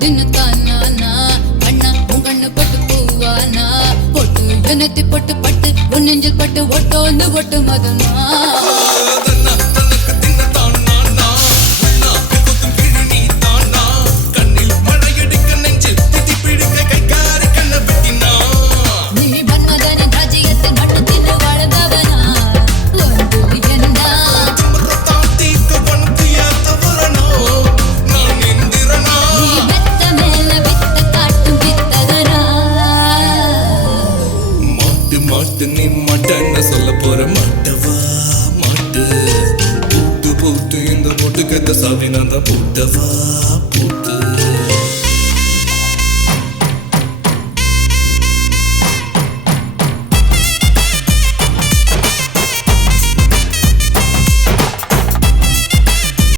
தின்னு தானா அண்ணா உன் கண்ணு பட்டு பூவானா பொட்டு எனத்தி பட்டு பட்டு உன் நெஞ்சில் பட்டு ஒட்டோன்னு ஒட்டு மதனா நீ மாட்டன்னு சொல்ல போற மாட்டவா மாட்டு பூட்டு பூட்டு இந்த போட்டு கத்த சாவி நான் தான் போட்டவா